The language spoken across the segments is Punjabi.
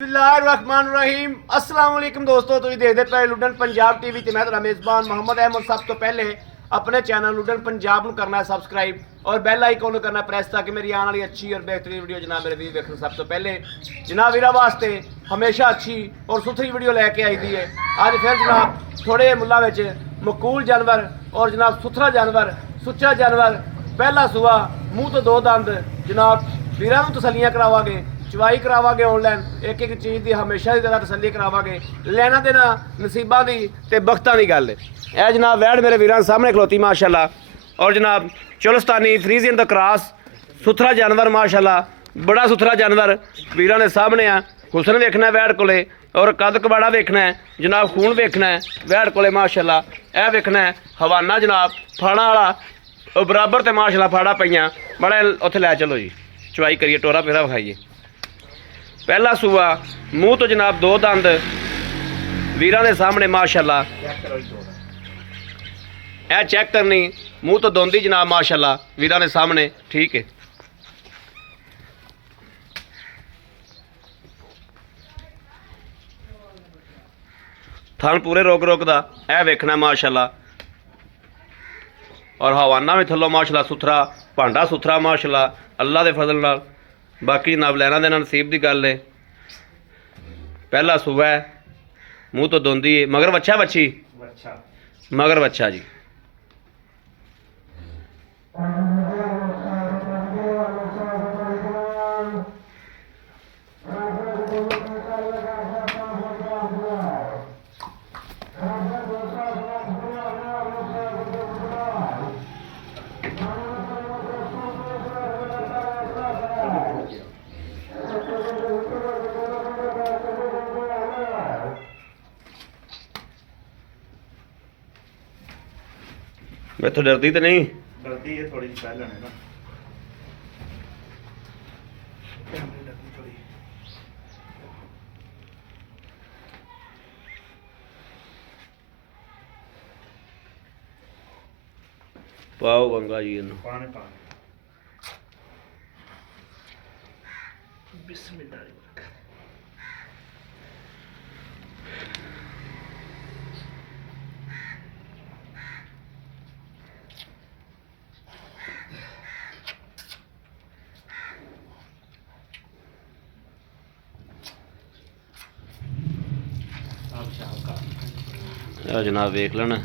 बिस्मिल्लाहिर्रहमानिर्रहीम अस्सलाम वालेकुम दोस्तों, तुम देखते पे लुडन पंजाब टीवी ते मैं तेरा मेज़बान मोहम्मद अहमद। सब तो पहले अपने चैनल लुडन पंजाब को करना है सब्सक्राइब और बेल आइकन को करना प्रेस ताकि मेरी आने वाली अच्छी और बेहतरीन वीडियो जनाब मेरे वीर देखो। सब तो पहले जनाब वीरा वास्ते हमेशा अच्छी और सुथरी वीडियो लेके आई दी है। अज फिर जनाब थोड़े मुल्ला मकूल जानवर और जनाब सुथरा जानवर सुच्चा जानवर पहला सुआ मूँह तो दो दंद जनाब वीरां नूं तसल्लियां करावांगे, चवाई करावांगे ऑनलाइन एक एक चीज़ की हमेशा की तरह तसल्ली करावांगे। लैना देना नसीबां दी ते बख्तां दी गल है। ए जनाब वैड़ मेरे वीरां सामने खलोती माशाल्लाह और जनाब चोलस्तानी फ्रीजियन दा क्रॉस सुथरा जानवर माशाल्लाह बड़ा सुथरा जानवर वीरां दे सामने आ। हुसन वेखना है वैड़ कोले और कद कबाड़ा वेखना है जनाब, खून वेखना है वैड़ कोले माशाल्लाह। ए वेखना है हवाना जनाब फाड़ा वाला और बराबर ते माशाल्लाह फाड़ा पईयां बड़ा उत्थे लै चलो जी चवाई करिए टोरा फेरा विखाइए। पहला सूआ मूँह तो जनाब दो दंद वीरां दे सामने माशाल्लाह। ए चेक करनी मूँह तो दोंदी जनाब माशाल्लाह वीरां दे सामने ठीक है। थन पूरे रोक रोक दा ए वेखना माशाल्लाह और हवाना भी थल्लों माशाल्लाह सुथरा भांडा सुथरा माशाल्लाह अल्लाह के फजल नाल। बाकी जनाब लैना देना नसीब की गल है। पहला सूआ है मूँह तो दोंदी है मगर बच्चा बच्ची मगर बच्चा जी। मैं तो डरती तो नहीं डरती है थोड़ी पहले है ना पाओ गंगा जी इन्हू पाने पाने बिस्मिल्लाह। जनाब वेख लेना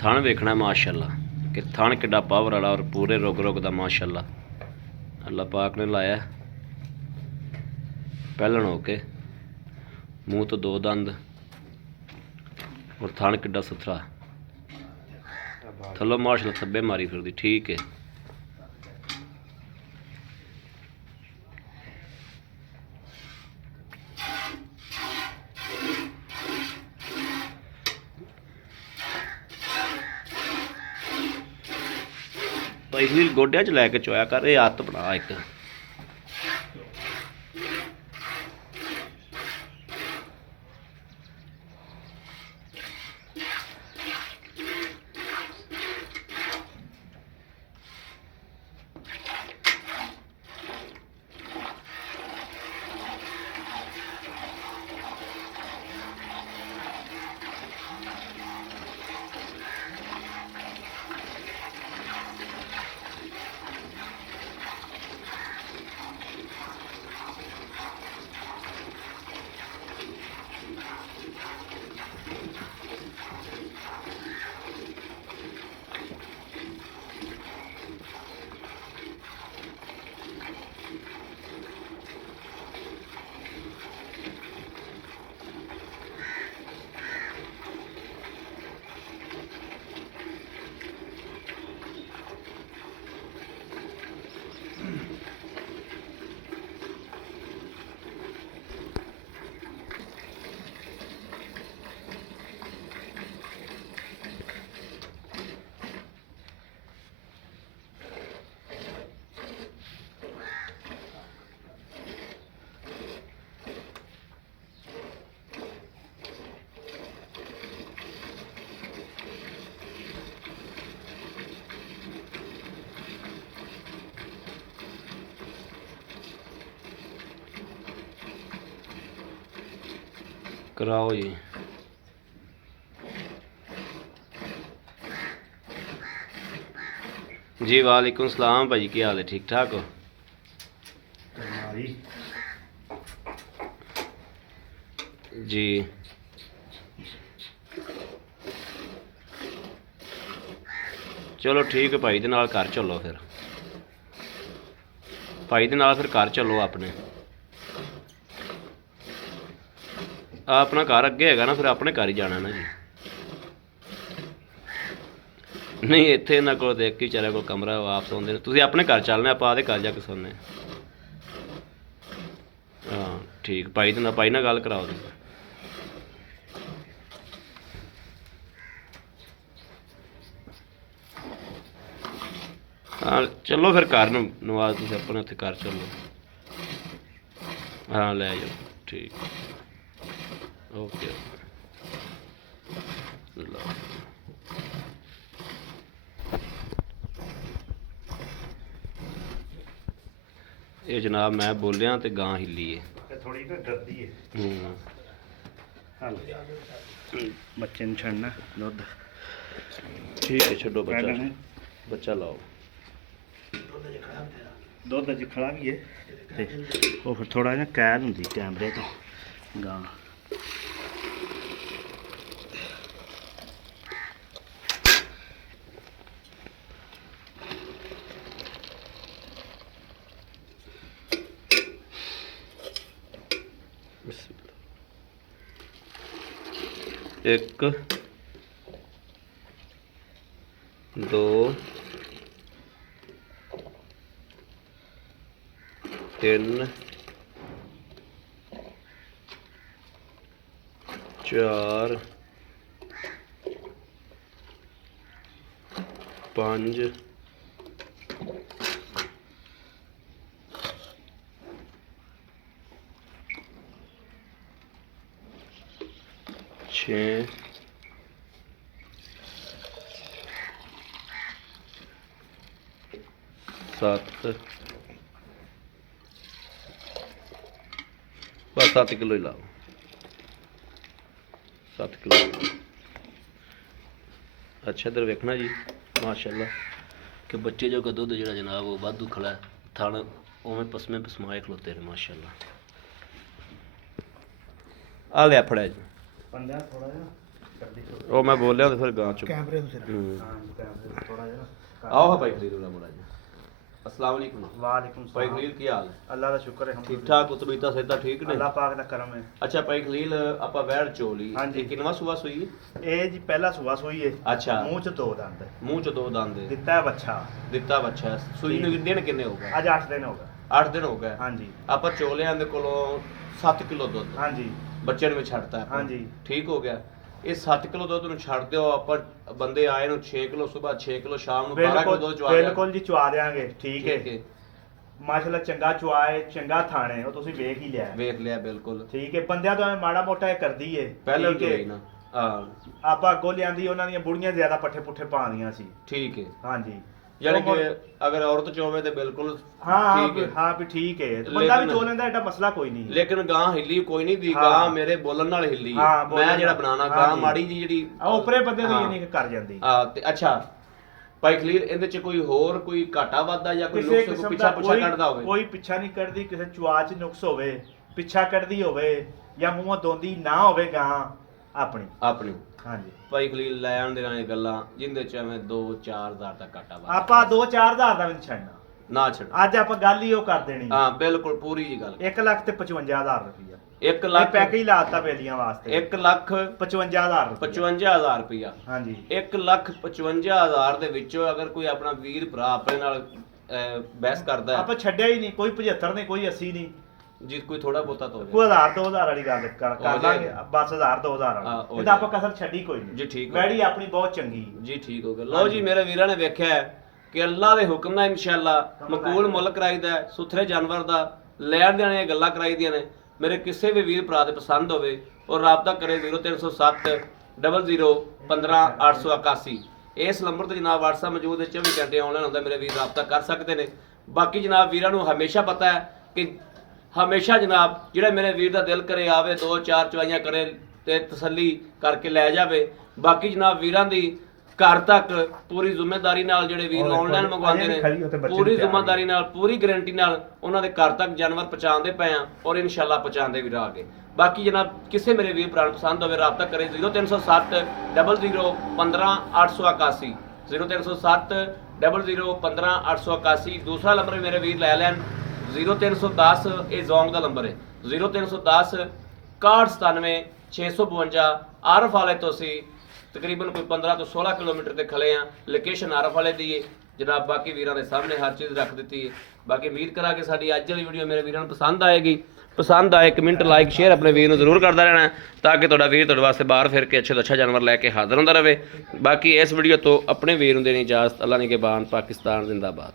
थन वेखना माशाल्लाह कि थन किड्डा पावर वाला और पूरे रुग रुग दा माशाल्लाह अल्लाह पाक ने लाया। पहलन होके मूँह तो दो दंद और थन किड्डा सुथरा थल्लों माशाल्लाह थब्बे मारी फिरदी ठीक है। पिछली गोड्या च लैके चोया कर ये आदत बना एक। ਕਰਾਓ ਜੀ। ਜੀ ਵਾਲੇਕੁਮ ਸਲਾਮ ਭਾਜੀ, ਕੀ ਹਾਲ ਹੈ? ਠੀਕ ਠਾਕ ਹੋ? ਅਲਮਾਰੀ ਜੀ ਚਲੋ ਠੀਕ ਹੈ ਭਾਈ ਦੇ ਨਾਲ ਘਰ ਚੱਲੋ ਫਿਰ। ਭਾਈ ਦੇ ਨਾਲ ਫਿਰ ਘਰ ਚੱਲੋ ਆਪਣੇ। ਆਪਣਾ ਘਰ ਅੱਗੇ ਹੈਗਾ ਨਾ, ਫਿਰ ਆਪਣੇ ਘਰ ਹੀ ਜਾਣਾ ਨਾ ਜੀ। ਨਹੀਂ ਇੱਥੇ ਇਹਨਾਂ ਕੋਲ ਦੇਖ ਕੇ ਵਿਚਾਰਿਆਂ ਕੋਲ ਕਮਰਾ ਵਾਪਸ ਆਉਂਦੇ ਨੇ। ਤੁਸੀਂ ਆਪਣੇ ਘਰ ਚੱਲਣਾ, ਆਪਾਂ ਆਦੇ ਘਰ ਜਾ ਕੇ ਸੌਂਦੇ ਹਾਂ। ਠੀਕ ਭਾਈ ਦੇ ਨਾਲ, ਭਾਈ ਨਾਲ ਗੱਲ ਕਰਾਓ ਤੁਸੀਂ। ਹਾਂ ਚਲੋ ਫਿਰ ਘਰ ਨੂੰ ਨਵਾਜ਼, ਤੁਸੀਂ ਆਪਣੇ ਉੱਥੇ ਘਰ ਚੱਲੋ। ਹਾਂ ਲੈ ਜਾਓ, ਠੀਕ ਓਕੇ। ਲਓ ਇਹ ਜਨਾਬ ਮੈਂ ਬੋਲਿਆ ਤੇ ਗਾਂ ਹਿੱਲੀ ਹੈ। ਇਹ ਥੋੜੀ ਨਾ ਡਰਦੀ ਹੈ। ਹੂੰ ਹਲ ਬੱਚੇ ਨੂੰ ਛੱਡਣਾ ਦੁੱਧ ਠੀਕ ਹੈ, ਛੱਡੋ ਬੱਚਾ, ਪਹਿਲਾਂ ਬੱਚਾ ਲਾਓ। ਦੁੱਧ ਅਜ ਖੜਾ ਵੀ ਹੈ ਤੇ ਉਹ ਫਿਰ ਥੋੜਾ ਜਿਹਾ ਕੈਦ ਹੁੰਦੀ ਕੈਮਰੇ ਤੋਂ ਗਾਂ। ਇੱਕ ਦੋ ਤਿੰਨ ਚਾਰ ਪੰਜ ਛੇ ਸੱਤ ਬਸ 7 ਕਿਲੋ ਹੀ ਲਾਓ। 7 ਕਿਲੋ। ਅੱਛਾ ਇੱਧਰ ਵੇਖਣਾ ਜੀ, ਮਾਸ਼ਾਅੱਲਾ ਕਿ ਬੱਚੇ ਜੋ ਦੁੱਧ ਜਿਹੜਾ ਜਨਾਬ ਉਹ ਵਾਧੂ ਖੜਾ, ਥਣ ਉਵੇਂ ਪਸਮੇ ਪਸਮਾਏ ਖਲੋਤੇ ਨੇ ਮਾਸ਼ਾਅੱਲਾ। ਆ ਲਿਆ ਫੜਿਆ ਜੀ। ਪੰਡਾ ਥੋੜਾ ਜਿਹਾ ਕਰਦੀ ਉਹ ਮੈਂ ਬੋਲਿਆ ਤੇ ਫਿਰ ਗਾਂ ਚੁੱਕ ਕੈਮਰੇ ਨੂੰ ਸਿਰ ਹੂੰ। ਹਾਂ ਕੈਮਰੇ ਥੋੜਾ ਜਿਹਾ ਆਓ ਹਾਂ ਭਾਈ ਖਲੀਲ ਦਾ ਮੁੰਡਾ ਜੀ। अस्सलाम वालेकुम। ਵਾਲੇਕੁਮ ਭਾਈ ਸਲਾਮ। ਖਲੀਲ ਕੀ ਹਾਲ ਹੈ? ਅੱਲਾ ਦਾ ਸ਼ੁਕਰ ਹੈ ਠੀਕ ਠਾਕ ਹੋ? ਤਬੀਅਤਾਂ ਸਿਹਤਾਂ ਠੀਕ ਨੇ? ਅੱਲਾ ਪਾਕ ਦਾ ਕਰਮ ਹੈ। ਅੱਛਾ ਭਾਈ ਖਲੀਲ ਆਪਾਂ ਵੈੜ ਚੋਲੀ ਹਾਂਜੀ। ਇਹ ਕਿੰਨਵਾਂ ਸੂਆ ਸੂਈ? ਇਹ ਜੀ ਪਹਿਲਾ ਸੁਆ ਸੋਈ ਹੈ। ਅੱਛਾ। ਮੂੰਹ ਚ ਦੋ ਦੰਦ ਹੈ। ਮੂੰਹ ਚ ਦੋ ਦੰਦ ਹੈ। ਦਿੱਤਾ ਹੈ ਬੱਚਾ। ਦਿੱਤਾ ਬੱਚਾ। ਸੂਈ ਨੂੰ ਦਿਨ ਕਿੰਨੇ ਹੋ ਗਏ? ਅੱਜ 8 ਦਿਨ ਹੋ ਗਏ। 8 ਦਿਨ ਹੋ ਗਏ। ਹਾਂਜੀ ਆਪਾਂ ਚੋਲਿਆਂ ਦੇ ਕੋਲੋਂ 7 ਕਿਲੋ ਦੁੱਧ ਹਾਂਜੀ ਬੱਚੇ ਨੂੰ ਵੀ ਛੱਡਤਾ ਆਪਾਂ। ਹਾਂਜੀ। ਠੀਕ ਹੋ ਗਿਆ। ਇਹ 7 ਕਿਲੋ ਦੁੱਧ ਨੂੰ ਛੱਡ ਦਿਓ ਆਪਾਂ। ਬੰਦੇ ਆਏ ਨੂੰ 6 ਕਿਲੋ ਸਵੇਰ 6 ਕਿਲੋ ਸ਼ਾਮ ਨੂੰ 12 ਕਿਲੋ ਦੁੱਧ ਚਵਾ ਦਿਆ। ਬਿਲਕੁਲ ਜੀ ਚਵਾ ਦਿਆਂਗੇ। ਠੀਕ ਹੈ। ਮਾਸ਼ਾਅੱਲਾ ਚੰਗਾ ਚਵਾਏ, ਚੰਗਾ ਥਾਣੇ, ਉਹ ਤੁਸੀਂ ਵੇਖ ਹੀ ਲਿਆ। ਵੇਖ ਲਿਆ ਬਿਲਕੁਲ। ਠੀਕ ਹੈ। ਬੰਦਿਆਂ ਤੋਂ ਐਵੇਂ ਮਾੜਾ ਮੋਟਾ ਇਹ ਕਰਦੀ ਏ ਪਹਿਲਾਂ ਠੀਕ ਤੋਂ ਹੈ। ਹੀ ਨਾ। ਹਾਂ ਆਪਾਂ ਅੱਗੋਂ ਲਿਆਂਦੀ, ਉਹਨਾਂ ਦੀਆਂ ਬੁੜੀਆਂ ਜ਼ਿਆਦਾ ਪੱਠੇ ਪੁੱਠੇ ਪਾਉਂਦੀਆਂ ਸੀ। ਠੀਕ ਹੈ। ਹਾਂਜੀ ਯਾਨੀ ਉਹ ਕਿ ਅਗਰ ਔਰਤ ਚੋਵੇ ਤੇ ਬਿਲਕੁਲ ਹਾਂ ਠੀਕ ਹੈ। ਹਾਂ ਵੀ ਠੀਕ ਹੈ। ਬੰਦਾ ਵੀ ਲੇਕਿਨ- ਚੋ ਲੈਂਦਾ, ਐਡਾ ਮਸਲਾ ਕੋਈ ਨਹੀਂ। ਲੇਕਿਨ ਗਾਂ ਹਿੱਲੀ ਕੋਈ ਨਹੀਂ ਦੀ। ਹਾਂ। ਗਾਂ ਮੇਰੇ ਬੋਲਣ ਨਾਲ ਹਿੱਲੀ ਹਾਂ, ਹੈ। ਬੋਲਣ ਮੈਂ ਜਿਹੜਾ ਨਾਲ। ਬਣਾਣਾ ਹਾਂ ਗਾਂ ਜੀ। ਮਾੜੀ ਜੀ ਜਿਹੜੀ ਆ ਉਪਰੇ ਬੰਦੇ ਤੋਂ ਹਾਂ। ਇਹ ਨਹੀਂ ਕਰ ਜਾਂਦੀ। ਹਾਂ ਤੇ ਅੱਛਾ ਭਾਈ ਖਲੀਲ ਇਹਦੇ ਚ ਕੋਈ ਹੋਰ ਕੋਈ ਘਾਟਾ ਵਾਧਾ ਜਾਂ ਕੋਈ ਕਿਸੇ ਨੁਕਸ ਕੋਈ ਕਿਸਮ ਪਿੱਛਾ ਦਾ ਪੁੱਛਾ ਕੱਢਦਾ ਹੋਵੇ? ਕੋਈ ਪਿੱਛਾ ਨਹੀਂ ਕੱਢਦੀ। ਕਿਸੇ ਚੁਆ ਚ ਨੁਕਸ ਹੋਵੇ, ਪਿੱਛਾ ਕੱਢਦੀ ਹੋਵੇ ਜਾਂ ਮੂੰਹੋਂ ਦੋਂਦੀ ਨਾ ਹੋਵੇ ਗਾਂ ਆਪਣੀ। ਆਪਣੀ ਹਾਂਜੀ ਭਾਈ ਖਲੀਲ ਲੈ ਆਉਂਦੇ ਨੇ ਗੱਲਾਂ ਜਿੰਦੇ ਚ ਐਵੇਂ 2-4 ਹਜ਼ਾਰ ਦਾ ਘਾਟਾ ਵਾਧਾ ਆਪਾਂ 2-4 ਹਜ਼ਾਰ ਦਾ ਵੀ ਨਹੀਂ ਛੱਡਣਾ। ਨਾ ਛੱਡ। ਅੱਜ ਆਪਾਂ ਗੱਲ ਹੀ ਉਹ ਕਰ ਦੇਣੀ। ਹਾਂ ਬਿਲਕੁਲ ਪੂਰੀ ਜੀ ਗੱਲ। 1 ਲੱਖ ਤੇ 55,000 ਰੁਪਇਆ 1 ਇਹ ਲੱਖ ਪੈਕੇਜ ਲਾਤਾ ਬੇਲੀਆਂ ਵਾਸਤੇ। 1 ਲੱਖ 55,000 ਰੁਪਇਆ 55,000 ਰੁਪਇਆ। ਹਾਂਜੀ 1,55,000 ਦੇ ਵਿੱਚੋਂ ਅਗਰ ਕੋਈ ਆਪਣਾ ਵੀਰ ਭਰਾ ਆਪਣੇ ਨਾਲ ਬਹਿਸ ਕਰਦਾ ਹੈ ਆਪਾਂ ਛੱਡਿਆ ਹੀ ਨਹੀਂ। ਕੋਈ 75 ਨਹੀਂ, ਕੋਈ 80 ਨਹੀਂ। ਜੀ ਕੋਈ ਥੋੜਾ ਬਹੁਤਾ ਤਾਂ ਹੋ ਕੋਈ ਜਾਏ। 1000-2000 ਵਾਲੀ ਗੱਲ ਕਰ ਹੋ ਲਾਂਗੇ। ਜਾਏ। ਬਸ 1000-2000 ਹਾਂ, ਹੋ ਵਾਲੀ। ਇਹ ਤਾਂ ਆਪਾਂ ਜਾਏ। ਕਸਰ ਛੱਡੀ ਕੋਈ ਨਹੀਂ। ਜੀ ਠੀਕ ਹੋ ਬੈੜੀ ਆਪਣੀ ਬਹੁਤ ਚੰਗੀ। ਜੀ ਠੀਕ ਹੋ ਗਿਆ। ਲਓ ਜੀ ਮੇਰੇ ਵੀਰਾਂ ਨੇ ਵੇਖਿਆ ਹੈ ਕਿ ਅੱਲਾ ਦੇ ਹੁਕਮ ਨਾਲ ਇਨਸ਼ਾਅੱਲਾ ਮਕਬੂਲ ਮੁੱਲ ਕਰਾਈਦਾ ਹੈ। ਸੁਥਰੇ ਜਾਨਵਰ ਦਾ ਲੈਣ ਦੇਣ ਦੀਆਂ ਗੱਲਾਂ ਕਰਾਈਦੀਆਂ ਨੇ। ਮੇਰੇ ਕਿਸੇ ਵੀ ਵੀਰ ਭਰਾ ਦੇ ਪਸੰਦ ਹੋਵੇ ਔਰ ਰਾਬਤਾ ਕਰੇ 0307 00 15 881। ਇਸ ਨੰਬਰ ਤੇ ਜਨਾਬ WhatsApp ਮੌਜੂਦ ਹੈ। 24 ਘੰਟੇ ਆਨਲਾਈਨ ਹੁੰਦਾ। ਮੇਰੇ ਵੀਰ ਰਾਬਤਾ ਕਰ ਸਕਦੇ ਨੇ। ਬਾਕੀ ਜਨਾਬ ਵੀਰਾਂ ਨੂੰ ਹਮੇਸ਼ਾ ਪਤਾ ਹੈ ਕਿ ਹਮੇਸ਼ਾ ਜਨਾਬ ਜਿਹੜਾ ਮੇਰੇ ਵੀਰ ਦਾ ਦਿਲ ਕਰੇ ਆਵੇ 2-4 ਚਵਾਈਆਂ ਕਰੇ ਤੇ ਤਸੱਲੀ ਕਰਕੇ ਲੈ ਜਾਵੇ। ਬਾਕੀ ਜਨਾਬ ਵੀਰਾਂ ਦੀ ਘਰ ਤੱਕ ਪੂਰੀ ਜ਼ਿੰਮੇਵਾਰੀ ਨਾਲ ਜਿਹੜੇ ਵੀਰ ਆਨਲਾਈਨ ਮੰਗਵਾਉਂਦੇ ਨੇ, ਪੂਰੀ ਜ਼ਿੰਮੇਵਾਰੀ ਨਾਲ, ਪੂਰੀ ਗਾਰੰਟੀ ਨਾਲ ਉਹਨਾਂ ਦੇ ਘਰ ਤੱਕ ਜਾਨਵਰ ਪਹੁੰਚਾਉਂਦੇ ਪਏ ਆ ਔਰ ਇਨਸ਼ਾਅੱਲਾ ਪਹੁੰਚਾਉਂਦੇ ਵੀ ਰਹਾਂਗੇ। ਬਾਕੀ ਜਨਾਬ ਕਿਸੇ ਮੇਰੇ ਵੀਰ ਭਰਾ ਨੂੰ ਪਸੰਦ ਹੋਵੇ ਰਾਬਤਾ ਕਰੇ 0307 00 15 881 0307 00 15 881। ਦੂਸਰਾ ਨੰਬਰ ਮੇਰੇ ਵੀਰ ਲੈ ਲੈਣ 0310, ਇਹ ਜ਼ੋਂਗ ਦਾ ਨੰਬਰ ਹੈ 0310 6197 652। ਆਰਫ ਵਾਲੇ ਤੋਂ ਅਸੀਂ ਤਕਰੀਬਨ ਕੋਈ 15 ਤੋਂ 16 ਕਿਲੋਮੀਟਰ ਤੇ ਖਲੇ ਆ। ਲੋਕੇਸ਼ਨ ਆਰਫ ਵਾਲੇ ਦੀ ਹੈ ਜਨਾਬ। ਬਾਕੀ ਵੀਰਾਂ ਦੇ ਸਾਹਮਣੇ ਹਰ ਚੀਜ਼ ਰੱਖ ਦਿੱਤੀ ਹੈ। ਬਾਕੀ ਉਮੀਦ ਕਰਾਂਗੇ ਸਾਡੀ ਅੱਜ ਵਾਲੀ ਵੀਡੀਓ ਮੇਰੇ ਵੀਰਾਂ ਨੂੰ ਪਸੰਦ ਆਏਗੀ। ਪਸੰਦ ਆਏ ਕਮੈਂਟ ਲਾਈਕ ਸ਼ੇਅਰ ਆਪਣੇ ਵੀਰ ਨੂੰ ਜ਼ਰੂਰ ਕਰਦਾ ਰਹਿਣਾ ਤਾਂ ਕਿ ਤੁਹਾਡਾ ਵੀਰ ਤੁਹਾਡੇ ਵਾਸਤੇ ਬਾਹਰ ਫਿਰ ਕੇ ਅੱਛੇ ਤੋਂ ਅੱਛਾ ਜਾਨਵਰ ਲੈ ਕੇ ਹਾਜ਼ਰ ਹੁੰਦਾ ਰਹੇ। ਬਾਕੀ ਇਸ ਵੀਡੀਓ ਤੋਂ ਆਪਣੇ ਵੀਰ ਨੂੰ ਦੇਣੀ ਇਜਾਜ਼ਤ। ਅੱਲਾ ਨਿਗਹਿਬਾਨ। ਪਾਕਿਸਤਾਨ ਜ਼ਿੰਦਾਬਾਦ।